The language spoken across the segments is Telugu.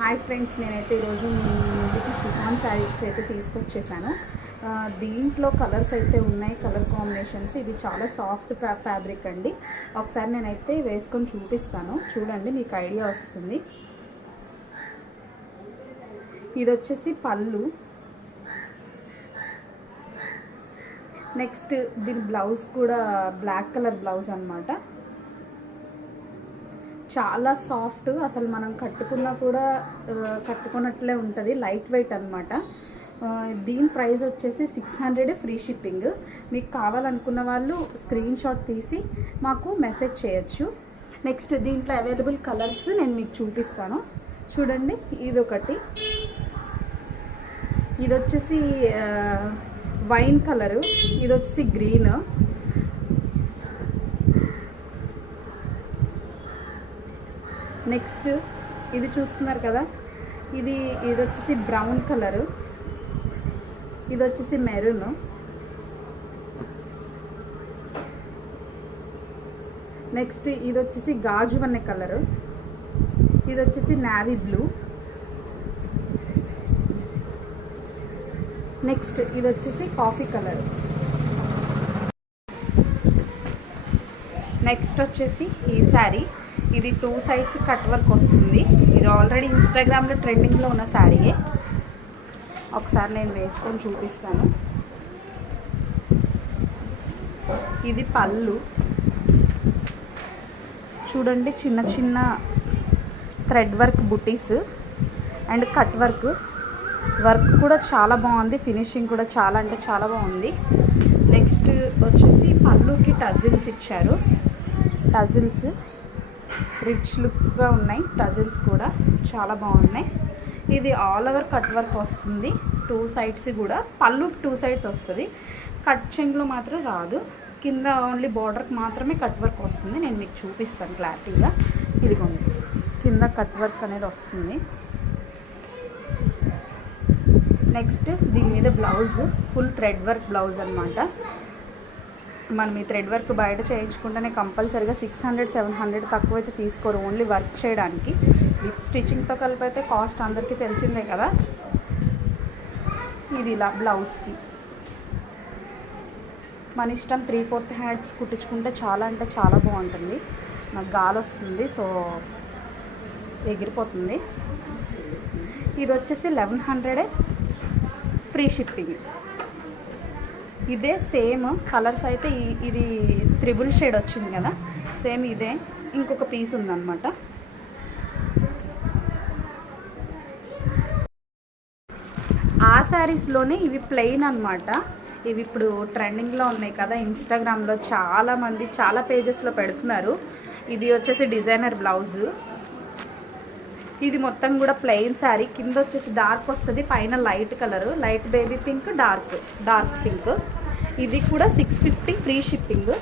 హాయ్ ఫ్రెండ్స్, నేనైతే ఈరోజు మీ ముందుకి షిఫాన్ శారీస్ అయితే తీసుకొచ్చేసాను. దీంట్లో కలర్స్ అయితే ఉన్నాయి, కలర్ కాంబినేషన్స్. ఇది చాలా సాఫ్ట్ ఫ్యాబ్రిక్ అండి. ఒకసారి నేనైతే వేసుకొని చూపిస్తాను, చూడండి, మీకు ఐడియా వస్తుంది. ఇది వచ్చేసి పళ్ళు. నెక్స్ట్ దీని బ్లౌజ్ కూడా బ్లాక్ కలర్ బ్లౌజ్ అన్నమాట. చాలా సాఫ్ట్, అసలు మనం కట్టుకున్నా కూడా కట్టుకున్నట్లే ఉంటుంది. లైట్ వెయిట్ అనమాట. దీని ప్రైస్ వచ్చేసి 600 ఫ్రీ షిప్పింగ్. మీకు కావాలనుకున్న వాళ్ళు స్క్రీన్ షాట్ తీసి మాకు మెసేజ్ చేయొచ్చు. నెక్స్ట్ దీంట్లో అవైలబుల్ కలర్స్ నేను మీకు చూపిస్తాను. చూడండి, ఇదొకటి. ఇది వచ్చేసి వైన్ కలరు, ఇది వచ్చేసి గ్రీన్. నెక్స్ట్ ఇది చూస్తున్నారు కదా, ఇది వచ్చేసి బ్రౌన్ కలరు, ఇది వచ్చేసి మెరూన్. నెక్స్ట్ ఇది వచ్చేసి గాజు వన్నె కలరు, ఇది వచ్చేసి నావీ బ్లూ. నెక్స్ట్ ఇది వచ్చేసి కాఫీ కలర్. నెక్స్ట్ వచ్చేసి ఈ శారీ, ఇది 2 సైడ్స్ కట్ వర్క్ వస్తుంది. ఇది ఆల్రెడీ ఇన్స్టాగ్రామ్లో ట్రెండింగ్లో ఉన్న శారీయే. ఒకసారి నేను వేసుకొని చూపిస్తాను. ఇది పళ్ళు. చూడండి, చిన్న చిన్న thread work buttis and cut work కూడా చాలా బాగుంది. ఫినిషింగ్ కూడా చాలా అంటే చాలా బాగుంది. నెక్స్ట్ వచ్చేసి పళ్ళుకి టజిల్స్ ఇచ్చారు. టజిల్స్ రిచ్ లుక్గా ఉన్నాయి. టజిల్స్ కూడా చాలా బాగున్నాయి. ఇది ఆల్ ఓవర్ కట్ వర్క్ వస్తుంది. 2 సైడ్స్ కూడా, పళ్ళు 2 సైడ్స్ వస్తుంది. కట్ చెంగులో మాత్రం రాదు. కింద ఓన్లీ బార్డర్కి మాత్రమే కట్ వర్క్ వస్తుంది. నేను మీకు చూపిస్తాను క్లారిటీగా. ఇదిగోండి, కింద కట్ వర్క్ అనేది వస్తుంది. నెక్స్ట్ దీని మీద blouse full thread work blouse అనమాట. మనం ఈ థ్రెడ్ వర్క్ బయట చేయించుకుంటేనే కంపల్సరీగా 600-700 తక్కువ అయితే తీసుకోరు, ఓన్లీ వర్క్ చేయడానికి. విత్ స్టిచ్చింగ్తో కలిపి అయితే కాస్ట్ అందరికీ తెలిసిందే కదా. ఇది ఇలా బ్లౌజ్కి మన ఇష్టం. 3/4 హ్యాండ్స్ కుట్టించుకుంటే చాలా అంటే చాలా బాగుంటుంది. నాకు గాలి వస్తుంది, సో ఎగిరిపోతుంది. ఇది వచ్చేసి 1100 ఫ్రీ షిప్పింగ్. ఇదే సేమ్ కలర్స్ అయితే ఇది 3 షేడ్ వచ్చింది కదా, సేమ్ ఇదే ఇంకొక పీస్ ఉందన్నమాట. ఆ శారీస్లోనే ఇవి ప్లెయిన్ అనమాట. ఇవి ఇప్పుడు ట్రెండింగ్లో ఉన్నాయి కదా, ఇన్స్టాగ్రామ్లో చాలామంది చాలా పేజెస్లో పెడుతున్నారు. ఇది వచ్చేసి డిజైనర్ బ్లౌజు. ఇది మొత్తం కూడా ప్లెయిన్ శారీ. కింద వచ్చేసి డార్క్ వస్తుంది, పైన light colour, light baby pink, dark pink. ఇది కూడా 650 ఫ్రీ షిప్పింగ్.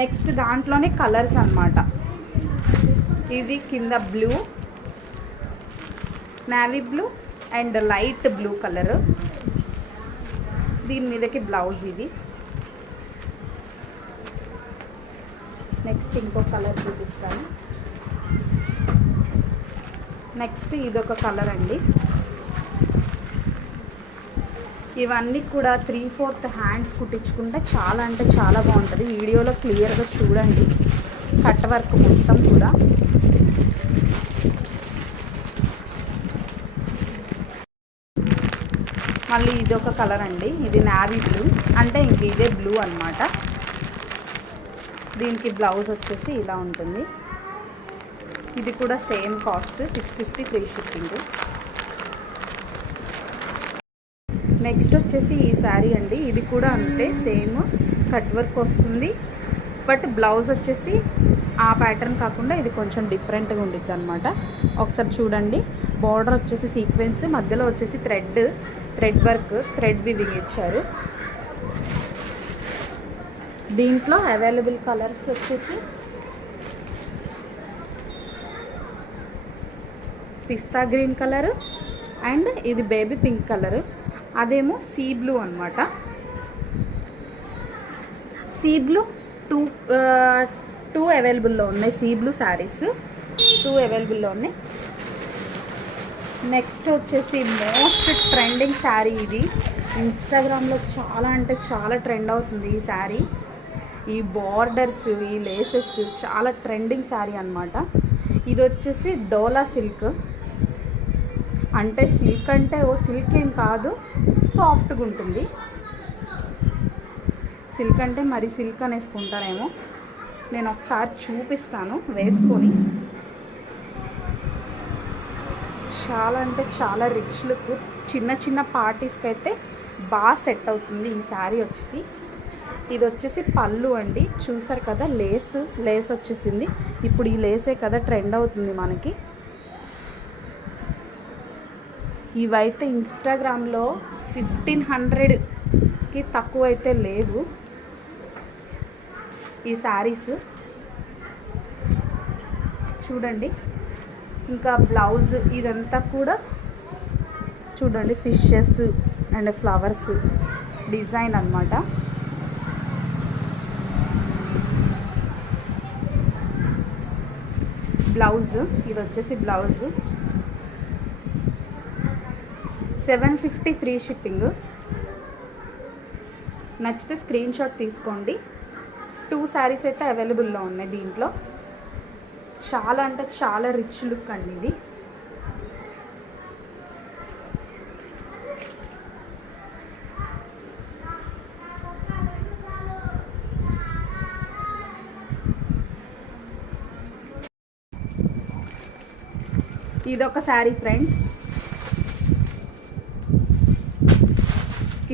నెక్స్ట్ దాంట్లోనే కలర్స్ అన్నమాట. ఇది కింద blue, navy blue and light blue colour. దీని మీదకి బ్లౌజ్ ఇది. నెక్స్ట్ ఇంకో కలర్ చూపిస్తాను. నెక్స్ట్ ఇదొక కలర్ అండి. ఇవన్నీ కూడా 3/4 హ్యాండ్స్ కుట్టించుకుంటే చాలా అంటే చాలా బాగుంటుంది. వీడియోలో క్లియర్గా చూడండి, కట్ వర్క్ మొత్తం కూడా. మళ్ళీ ఇదొక కలర్ అండి. ఇది నావీ బ్లూ, అంటే ఇంక ఇదే బ్లూ అన్నమాట. దీనికి బ్లౌజ్ వచ్చేసి ఇలా ఉంటుంది. ఇది కూడా same cost, 650 free shipping. Next వచ్చేసి ఈ శారీ అండి. ఇది కూడా అంతే, సేమ్ కట్ వర్క్ వస్తుంది. బట్ బ్లౌజ్ వచ్చేసి ఆ ప్యాటర్న్ కాకుండా ఇది కొంచెం డిఫరెంట్గా ఉండిద్ది అనమాట. ఒకసారి చూడండి, బార్డర్ వచ్చేసి సీక్వెన్స్, మధ్యలో వచ్చేసి థ్రెడ్ వర్క్, థ్రెడ్ వివింగ్ ఇచ్చారు. దీంట్లో అవైలబుల్ కలర్స్ వచ్చేసి పిస్తా గ్రీన్ కలరు అండ్ ఇది బేబీ పింక్ కలరు. అదేమో సీ బ్లూ అనమాట. సీ బ్లూ 2 అవైలబుల్లో ఉన్నాయి సీ బ్లూ శారీస్. 2 అవైలబుల్లో ఉన్నాయి. నెక్స్ట్ వచ్చేసి మోస్ట్ ట్రెండింగ్ శారీ. ఇది ఇన్స్టాగ్రామ్లో చాలా అంటే చాలా ట్రెండ్ అవుతుంది ఈ శారీ. ఈ బార్డర్స్, ఈ లేసెస్ చాలా ట్రెండింగ్ శారీ అనమాట. ఇది వచ్చేసి డోలా సిల్క్. అంటే సిల్క్ అంటే సిల్క్ ఏం కాదు, సాఫ్ట్గా ఉంటుంది. సిల్క్ అంటే మరి సిల్క్ అనేసుకుంటారేమో. నేను ఒకసారి చూపిస్తాను వేసుకొని. చాలా అంటే చాలా రిచ్ లుక్. చిన్న చిన్న పార్టీస్కి అయితే బాగా సెట్ అవుతుంది ఈ శారీ వచ్చేసి. ఇది వచ్చేసి పళ్ళు అండి. చూసారు కదా, లేస్ వచ్చేసింది. ఇప్పుడు ఈ లేసే కదా ట్రెండ్ అవుతుంది మనకి. ఇవైతే ఇన్స్టాగ్రామ్లో 1500కి తక్కువ అయితే లేవు ఈ శారీస్. చూడండి. ఇంకా బ్లౌజ్ ఇదంతా కూడా చూడండి, ఫిషెస్ అండ్ ఫ్లవర్స్ డిజైన్ అన్నమాట. బ్లౌజ్ ఇది వచ్చేసి బ్లౌజ్ 750 ఫ్రీ షిప్పింగ్. నచ్చితే స్క్రీన్ షాట్ తీసుకోండి. 2 శారీస్ అయితే అవైలబుల్లో ఉన్నాయి దీంట్లో. చాలా అంటే చాలా రిచ్ లుక్ అండి ఇది. ఇదొక శారీ ఫ్రెండ్స్.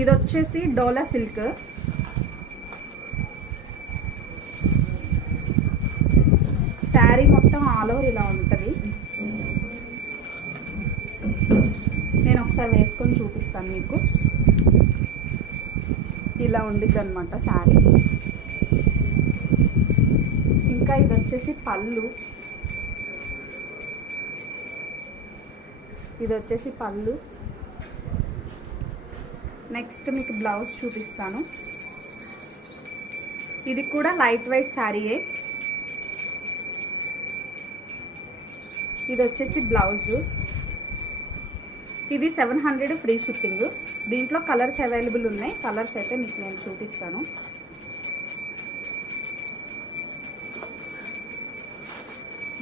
ఇది వచ్చేసి డోలా సిల్క్. శారీ మొత్తం ఆల్ ఓవర్ ఇలా ఉంటుంది. నేను ఒకసారి వేసుకొని చూపిస్తాను మీకు. ఇలా ఉండిద్ది అనమాట శారీ. ఇంకా ఇది వచ్చేసి పళ్ళు. ఇది వచ్చేసి పళ్ళు. నెక్స్ట్ మీకు బ్లౌజ్ చూపిస్తాను. ఇది కూడా లైట్ వెయిట్ శారీయే. ఇది వచ్చేసి బ్లౌజ్. ఇది 700 ఫ్రీ షిప్పింగ్. దీంట్లో కలర్స్ అవైలబుల్ ఉన్నాయి. కలర్స్ అయితే మీకు నేను చూపిస్తాను.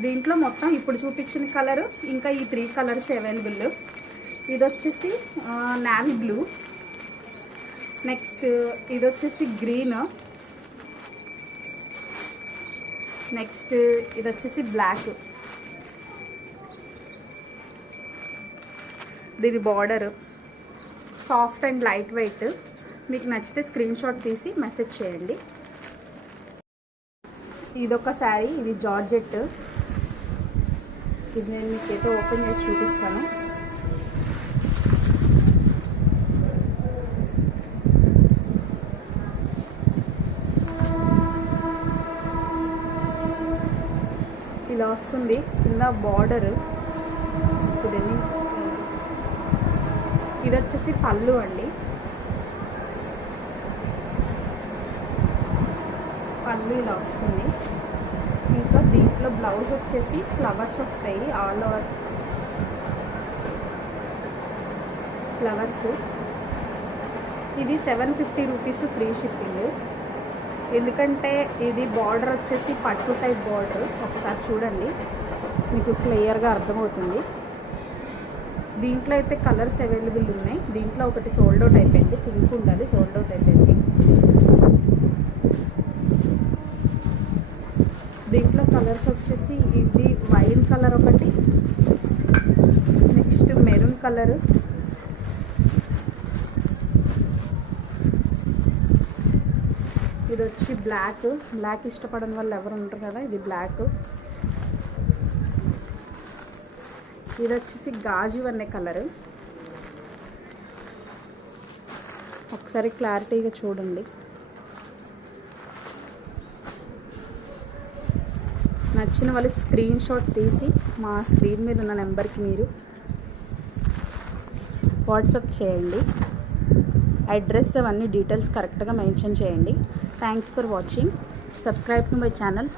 దీంట్లో మొత్తం ఇప్పుడు చూపించిన కలరు ఇంకా ఈ 3 కలర్స్ అవైలబుల్. ఇది వచ్చేసి నావీ బ్లూ. నెక్స్ట్ ఇది వచ్చేసి గ్రీన్. నెక్స్ట్ ఇది వచ్చేసి బ్లాక్. దీని border soft and light weight. మీకు నచ్చితే స్క్రీన్ షాట్ తీసి మెసేజ్ చేయండి. ఇదొక శారీ. ఇది జార్జెట్. ఇది నేను మీకైతే ఓపెన్ చేసి చూపిస్తాను. ఇలా వస్తుంది కింద బార్డర్. ఇది వచ్చేసి పళ్ళు అండి. పళ్ళు ఇలా వస్తుంది. ఇంకా దీంట్లో బ్లౌజ్ వచ్చేసి ఫ్లవర్స్ వస్తాయి, ఆల్ ఓవర్ ఫ్లవర్స్. ఇది 750 రూపీస్ ఫ్రీ షిప్పింగ్. ఎందుకంటే ఇది బార్డర్ వచ్చేసి పట్టు టైప్ బార్డర్. ఒకసారి చూడండి, మీకు క్లియర్గా అర్థమవుతుంది. దీంట్లో అయితే కలర్స్ అవైలబుల్ ఉన్నాయి. దీంట్లో ఒకటి సోల్డ్ అవుట్ అయిపోయింది, పింక్ ఉండాలి, సోల్డ్ అవుట్ అయిపోయింది. దీంట్లో కలర్స్ వచ్చేసి ఇది వైన్ కలర్ ఒకటి, నెక్స్ట్ మెరూన్ కలరు, ఇది వచ్చి బ్లాక్. బ్లాక్ ఇష్టపడని వాళ్ళు ఎవరు ఉంటారు కదా, ఇది బ్లాక్. ఇది వచ్చేసి గాజు అనే కలరు. ఒకసారి క్లారిటీగా చూడండి. నచ్చిన వాళ్ళకి స్క్రీన్ షాట్ తీసి మా స్క్రీన్ మీద ఉన్న నెంబర్కి మీరు వాట్సాప్ చేయండి. అడ్రస్ అవన్నీ డీటెయిల్స్ కరెక్ట్గా మెన్షన్ చేయండి. Thanks for watching. Subscribe to my channel.